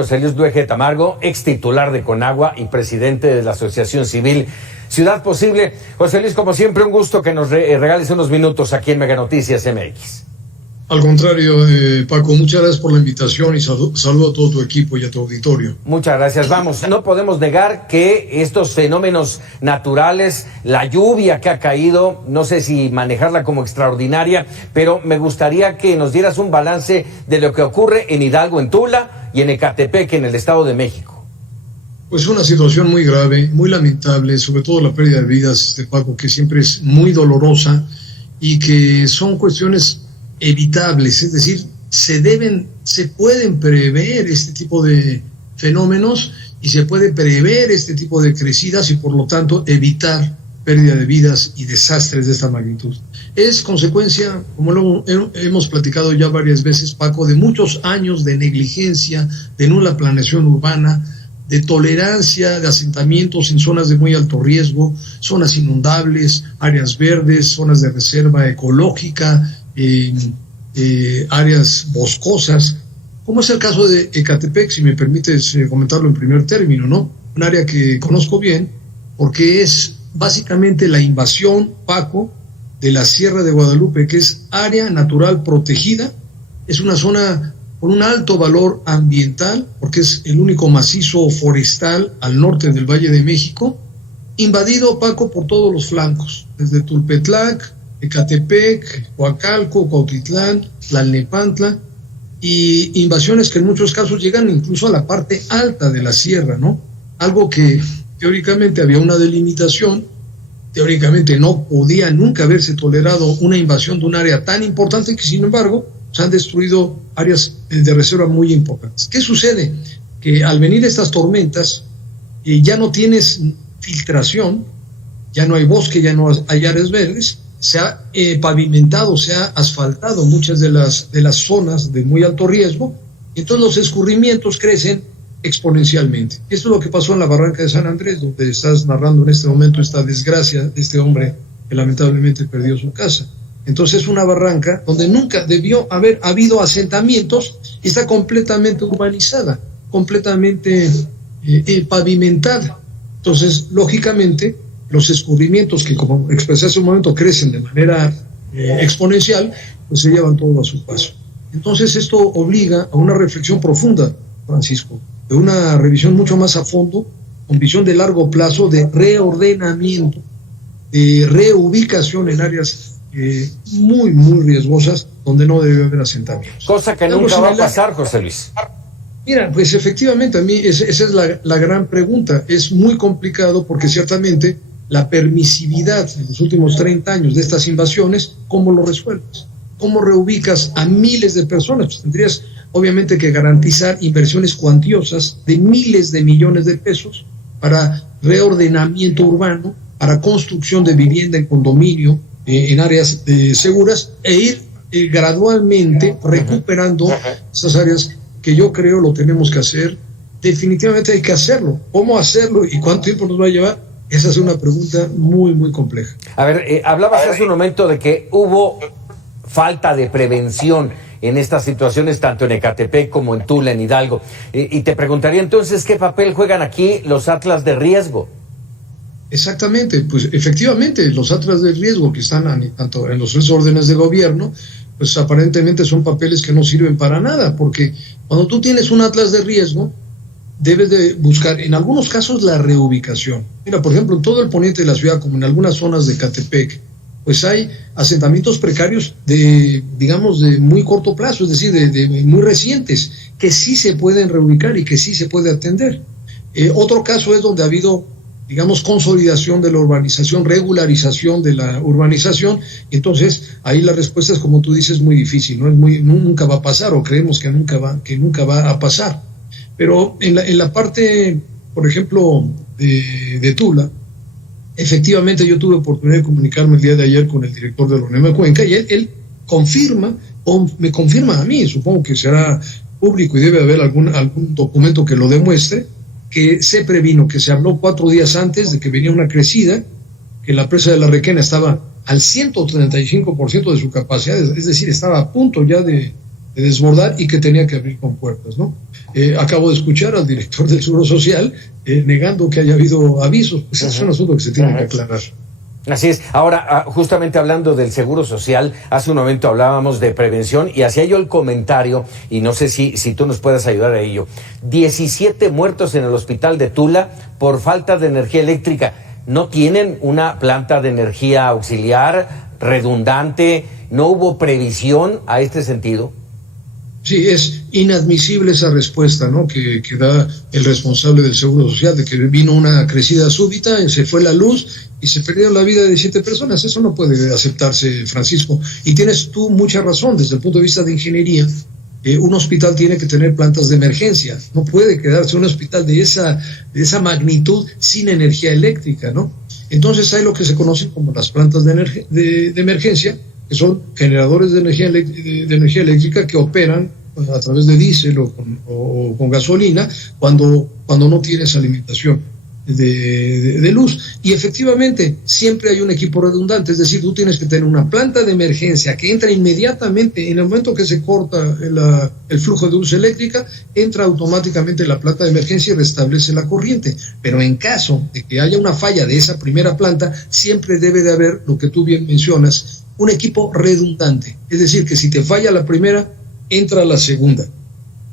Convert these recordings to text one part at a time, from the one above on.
José Luis Dueje Tamargo, ex titular de Conagua y presidente de la Asociación Civil Ciudad Posible. José Luis, como siempre, un gusto que nos regales unos minutos aquí en Mega Noticias MX. Al contrario, Paco, muchas gracias por la invitación y saludo a todo tu equipo y a tu auditorio. Muchas gracias. Vamos, no podemos negar que estos fenómenos naturales, la lluvia que ha caído, no sé si manejarla como extraordinaria, pero me gustaría que nos dieras un balance de lo que ocurre en Hidalgo, en Tula y en Ecatepec, en el Estado de México. Pues una situación muy grave, muy lamentable, sobre todo la pérdida de vidas, Paco, que siempre es muy dolorosa y que son cuestiones evitables, es decir, se pueden prever este tipo de fenómenos y se puede prever este tipo de crecidas y por lo tanto evitar pérdida de vidas y desastres de esta magnitud. Es consecuencia, como lo hemos platicado ya varias veces, Paco, de muchos años de negligencia, de nula planeación urbana, de tolerancia de asentamientos en zonas de muy alto riesgo, zonas inundables, áreas verdes, zonas de reserva ecológica, áreas boscosas, como es el caso de Ecatepec, si me permites comentarlo en primer término, ¿no? Un área que conozco bien porque es básicamente la invasión, Paco, de la Sierra de Guadalupe, que es área natural protegida, es una zona con un alto valor ambiental, porque es el único macizo forestal al norte del Valle de México, invadido, Paco, por todos los flancos, desde Tulpetlac, Ecatepec, Coacalco, Cuautitlán, Tlalnepantla, y invasiones que en muchos casos llegan incluso a la parte alta de la sierra, ¿no? Algo que teóricamente había una delimitación, teóricamente no podía nunca haberse tolerado una invasión de un área tan importante que, sin embargo, se han destruido áreas de reserva muy importantes. ¿Qué sucede? Que al venir estas tormentas, ya no tienes filtración, ya no hay bosque, ya no hay áreas verdes, se ha pavimentado, se ha asfaltado muchas de las zonas de muy alto riesgo, y entonces los escurrimientos crecen exponencialmente. Esto es lo que pasó en la barranca de San Andrés, donde estás narrando en este momento esta desgracia de este hombre que lamentablemente perdió su casa. Entonces es una barranca donde nunca debió haber habido asentamientos y está completamente urbanizada, completamente pavimentada. Entonces, lógicamente, los escurrimientos que, como expresé hace un momento, crecen de manera exponencial, pues se llevan todo a su paso. Entonces esto obliga a una reflexión profunda, Francisco, de una revisión mucho más a fondo, con visión de largo plazo, de reordenamiento, de reubicación en áreas muy, muy riesgosas, donde no debe haber asentamientos. Cosa que nunca va a pasar, José Luis. Mira, pues efectivamente, a mí esa es la gran pregunta. Es muy complicado porque ciertamente la permisividad en los últimos 30 años de estas invasiones, ¿cómo lo resuelves? ¿Cómo reubicas a miles de personas? Pues tendrías obviamente que garantizar inversiones cuantiosas de miles de millones de pesos para reordenamiento urbano, para construcción de vivienda en condominio, en áreas seguras, e ir gradualmente recuperando esas áreas que yo creo lo tenemos que hacer. Definitivamente hay que hacerlo. ¿Cómo hacerlo y cuánto tiempo nos va a llevar? Esa es una pregunta muy, muy compleja. A ver, hablabas hace un momento de que hubo falta de prevención en estas situaciones, tanto en Ecatepec como en Tula, en Hidalgo. Y te preguntaría entonces, ¿qué papel juegan aquí los atlas de riesgo? Exactamente, pues efectivamente, los atlas de riesgo que están tanto en los 3 órdenes de gobierno, pues aparentemente son papeles que no sirven para nada, porque cuando tú tienes un atlas de riesgo, debes de buscar, en algunos casos, la reubicación. Mira, por ejemplo, en todo el poniente de la ciudad, como en algunas zonas de Ecatepec, pues hay asentamientos precarios de muy corto plazo, es decir, de muy recientes, que sí se pueden reubicar y que sí se puede atender. Otro caso es donde ha habido, consolidación de la urbanización, regularización de la urbanización, entonces ahí la respuesta es, como tú dices, muy difícil, nunca va a pasar, o creemos que nunca va a pasar. Pero en la parte, por ejemplo, de Tula, efectivamente yo tuve oportunidad de comunicarme el día de ayer con el director de la UNEM de Cuenca, y él confirma, o me confirma a mí, supongo que será público y debe haber algún documento que lo demuestre, que se previno, que se habló 4 días antes de que venía una crecida, que la presa de la Requena estaba al 135% de su capacidad, es decir, estaba a punto ya de desbordar y que tenía que abrir compuertas, ¿no? Acabo de escuchar al director del Seguro Social negando que haya habido avisos. Pues es un asunto que se tiene que aclarar. Así es. Ahora, justamente hablando del Seguro Social, hace un momento hablábamos de prevención y hacía yo el comentario, y no sé si tú nos puedes ayudar a ello. 17 muertos en el hospital de Tula por falta de energía eléctrica. ¿No tienen una planta de energía auxiliar, redundante? ¿No hubo previsión a este sentido? Sí, es inadmisible esa respuesta, ¿no?, que da el responsable del Seguro Social, de que vino una crecida súbita, se fue la luz y se perdieron la vida de 7 personas. Eso no puede aceptarse, Francisco. Y tienes tú mucha razón, desde el punto de vista de ingeniería. Un hospital tiene que tener plantas de emergencia. No puede quedarse un hospital de esa magnitud sin energía eléctrica, ¿no? Entonces hay lo que se conoce como las plantas de emergencia, que son generadores de energía eléctrica que operan a través de diésel o con gasolina cuando no tienes alimentación de luz. Y efectivamente siempre hay un equipo redundante, es decir, tú tienes que tener una planta de emergencia que entra inmediatamente en el momento que se corta el flujo de luz eléctrica, entra automáticamente la planta de emergencia y restablece la corriente. Pero en caso de que haya una falla de esa primera planta, siempre debe de haber, lo que tú bien mencionas, un equipo redundante, es decir, que si te falla la primera, entra la segunda.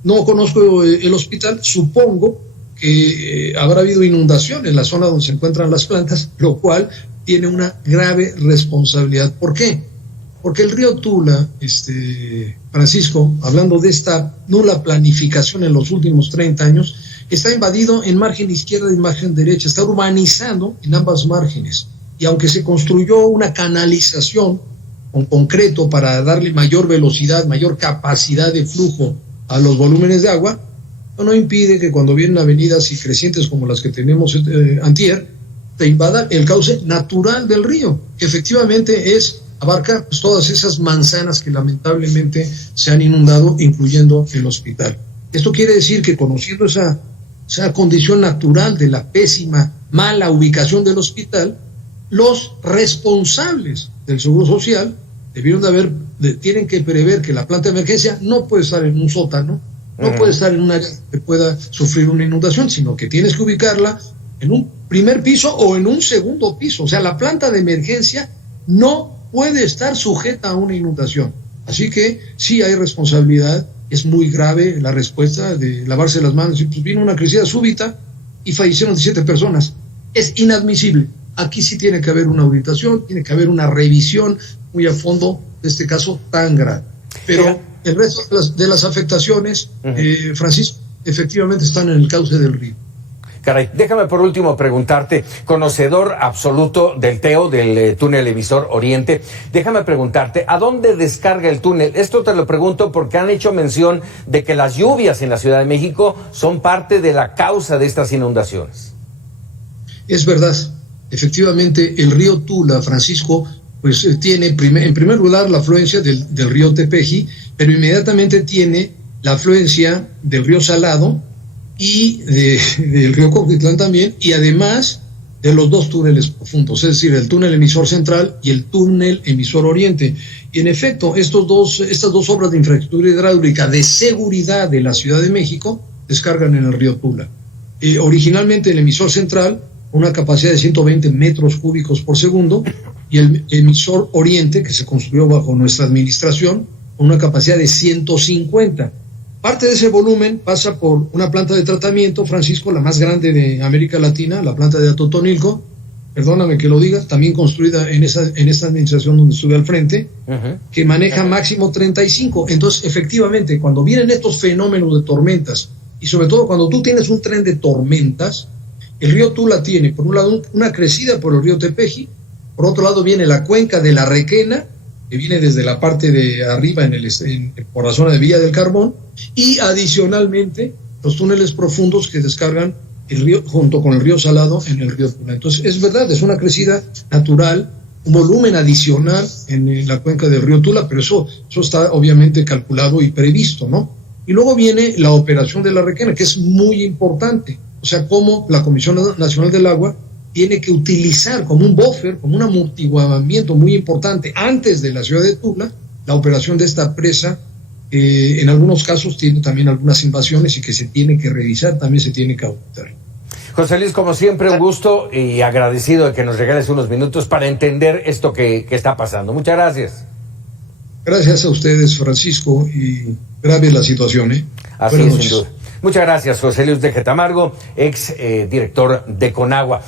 No conozco el hospital, supongo que habrá habido inundación en la zona donde se encuentran las plantas, lo cual tiene una grave responsabilidad. ¿Por qué? Porque el río Tula, Francisco, hablando de esta nula planificación en los últimos 30 años, está invadido en margen izquierda y margen derecha, está urbanizado en ambas márgenes. Y aunque se construyó una canalización con concreto para darle mayor velocidad, mayor capacidad de flujo a los volúmenes de agua, no impide que cuando vienen avenidas y crecientes como las que tenemos antier, te invadan el cauce natural del río, que efectivamente abarca pues, todas esas manzanas que lamentablemente se han inundado, incluyendo el hospital. Esto quiere decir que conociendo esa condición natural de la pésima, mala ubicación del hospital, los responsables del Seguro Social tienen que prever que la planta de emergencia no puede estar en un sótano, no puede estar en un área que pueda sufrir una inundación, sino que tienes que ubicarla en un primer piso o en un segundo piso. O sea, la planta de emergencia no puede estar sujeta a una inundación. Así que sí hay responsabilidad, es muy grave la respuesta de lavarse las manos. Pues vino una crecida súbita y fallecieron 17 personas. Es inadmisible. Aquí sí tiene que haber una auditación, tiene que haber una revisión muy a fondo de este caso tan grave. Pero el resto de las afectaciones, Francisco, efectivamente están en el cauce del río. Caray, déjame por último preguntarte, conocedor absoluto del TEO, del túnel emisor Oriente, déjame preguntarte, ¿a dónde descarga el túnel? Esto te lo pregunto porque han hecho mención de que las lluvias en la Ciudad de México son parte de la causa de estas inundaciones. Es verdad. Efectivamente, el río Tula, Francisco, pues tiene en primer lugar la afluencia del río Tepeji, pero inmediatamente tiene la afluencia del río Salado y del río Coquitlán también, y además de los dos túneles profundos, es decir, el túnel emisor central y el túnel emisor oriente. Y en efecto, estas dos obras de infraestructura hidráulica de seguridad de la Ciudad de México descargan en el río Tula. Originalmente el emisor central, una capacidad de 120 metros cúbicos por segundo, y el emisor oriente, que se construyó bajo nuestra administración, con una capacidad de 150. Parte de ese volumen pasa por una planta de tratamiento, Francisco, la más grande de América Latina, la planta de Atotonilco, perdóname que lo diga, también construida en esta administración donde estuve al frente, que maneja máximo 35. Entonces, efectivamente, cuando vienen estos fenómenos de tormentas, y sobre todo cuando tú tienes un tren de tormentas, el río Tula tiene, por un lado, una crecida por el río Tepeji, por otro lado viene la cuenca de la Requena, que viene desde la parte de arriba por la zona de Villa del Carbón, y adicionalmente los túneles profundos que descargan el río junto con el río Salado en el río Tula. Entonces, es verdad, es una crecida natural, un volumen adicional en la cuenca del río Tula, pero eso está obviamente calculado y previsto, ¿no? Y luego viene la operación de la Requena, que es muy importante. O sea, cómo la Comisión Nacional del Agua tiene que utilizar como un buffer, como un amortiguamiento muy importante antes de la ciudad de Tula, la operación de esta presa en algunos casos tiene también algunas invasiones y que se tiene que revisar, también se tiene que auditar. José Luis, como siempre, un gusto y agradecido de que nos regales unos minutos para entender esto que está pasando. Muchas gracias. Gracias a ustedes, Francisco, y grave la situación, ¿eh? Así es, sin duda. Muchas gracias, José Luis de Getamargo, ex director de Conagua.